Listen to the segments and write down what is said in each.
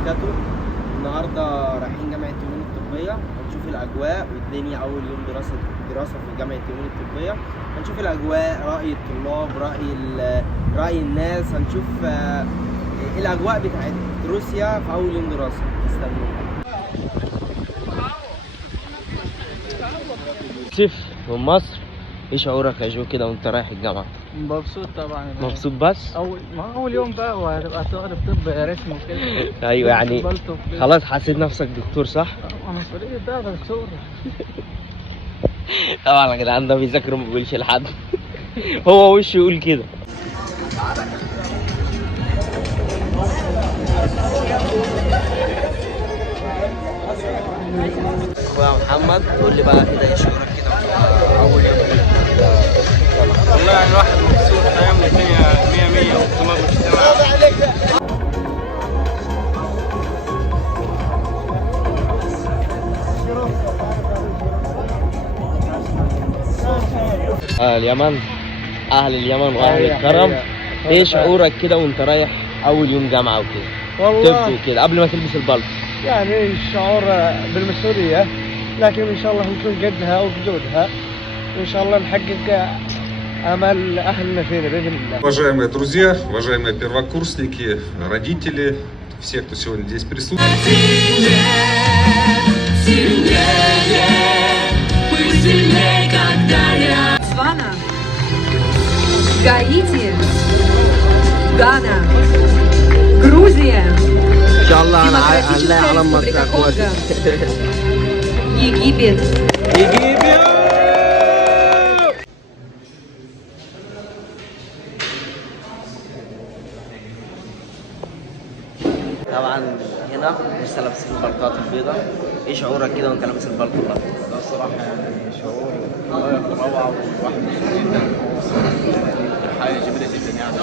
وبركاته. النهارده رايحين جامعة تيمون الطبية، هنشوف الأجواء والدنيا. أول يوم دراسة في جامعة تيمون الطبية، هنشوف الأجواء، رأي الطلاب، رأي الناس، هنشوف الأجواء بتاعت روسيا في أول يوم دراسة. استنوا. سيف من مصر، ايه شعورك يا جو كده وانت رايح الجامعة؟ مبسوط طبعا. مبسوط بس؟ اول يوم بقى، وهتبقى طالب طب رسم وكده. ايوه يعني خلاص حسيت نفسك دكتور صح؟ مسؤولية بقى دكتور. طبعا يا جدعان ده بيذاكر وما بيقولش لحد. هو وشه يقول كده. اخويا محمد قول لي بقى كده ايه شعورك كده اول يوم؟ والله يعني الواحد مبسوط، فاهم؟ الدنيا 100 والطلاب مش اليمن، اهل اليمن واهل الكرم، ايه شعورك كده وانت رايح اول يوم جامعه وكده؟ والله طب وكده قبل ما تلبس البلطو يعني الشعور بالمسؤولية، لكن ان شاء الله نكون قدها وبجودها، وان شاء الله نحقق امل اهلنا فينا باذن الله. Уважаемые друзья, уважаемые первокурсники, родители, все, кто сегодня здесь присутствует. Ботсвана, Гаити, Гана, Грузия, Демократическая Республика Конго, Египет. طبعا هنا لسه لابسين البلطات البيضاء، ايه شعورك كده وانت لابس البلطو الابيض؟ ده الصراحة يعني شعور غاية في الروعة، والواحد مبسوط جدا. حاجة جميلة جدا يعني.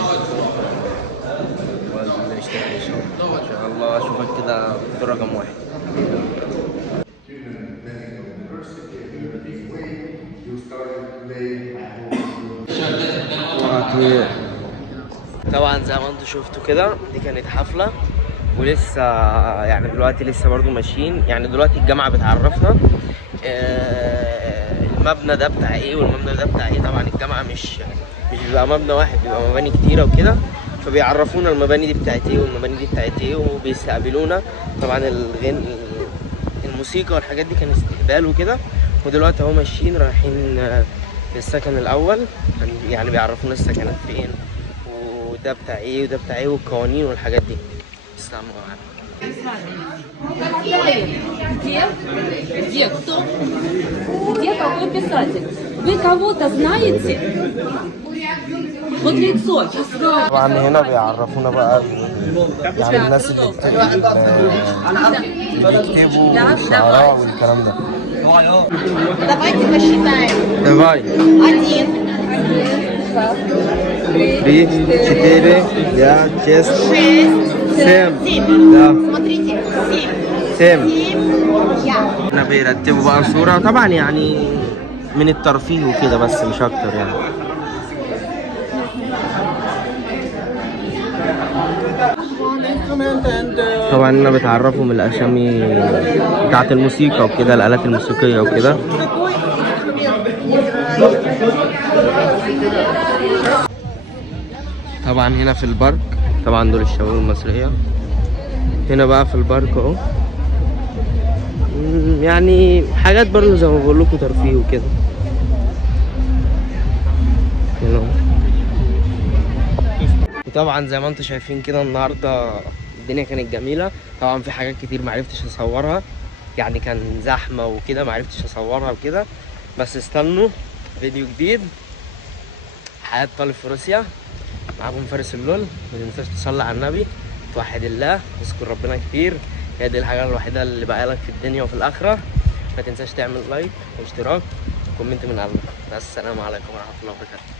والاشتراك إن شاء الله. ان شاء الله اشوفك كده في رقم واحد. طبعا زي ما انتم شفتوا كده دي كانت حفلة، ولسه يعني دلوقتي لسه برضو ماشيين. يعني دلوقتي الجامعة بتعرفنا المبنى ده بتاع ايه والمبنى ده بتاع ايه. طبعا الجامعة مش بيبقى مبنى واحد، بيبقى مباني كتيرة وكده، فبيعرفونا المباني دي بتاعت ايه والمباني دي بتاعت ايه، وبيستقبلونا. طبعا الموسيقى والحاجات دي كان استقبال وكده. ودلوقتي اهو ماشيين رايحين للسكن الاول، يعني بيعرفونا السكنات فين وده بتاع ايه وده بتاع ايه والقوانين والحاجات دي. استنوا معانا. Где кто? Где какой писатель? Вы кого-то знаете? Вот лицо. طبعا هنا بيعرفونا بقى يعني الناس اللي بيكتبوا الشعراء والكلام ده. Давайте посчитаем. Давай. 1, 3, 4, 5, 6, 7. 7. Да. Смотрите, 7. 7. 7. Я. هنا بيرتبوا بقى صورة، طبعا يعني من الترفيه وكده بس مش اكتر يعني. طبعا هنا بتعرفهم الاسامي بتاعت الموسيقى وكده، الالات الموسيقية وكده. طبعا هنا في البارك، طبعا دول الشباب المصرية. هنا بقى في البارك اهو، يعني حاجات برضو زي ما بقول لكم ترفيه وكده. وطبعا زي ما انتم شايفين كده النهارده الدنيا كانت جميله. طبعا في حاجات كتير معرفتش اصورها، يعني كان زحمه وكده معرفتش اصورها وكده. بس استنوا فيديو جديد حياه طالب في روسيا. معاكم فارس اللول. ما تنساش تصلي على النبي، توحد الله، اذكر ربنا كتير. هي دي الحاجه الوحيده اللي بقالك في الدنيا وفي الاخره. ما تنساش تعمل لايك واشتراك وكومنت من قلبك. السلام عليكم ورحمه الله وبركاته.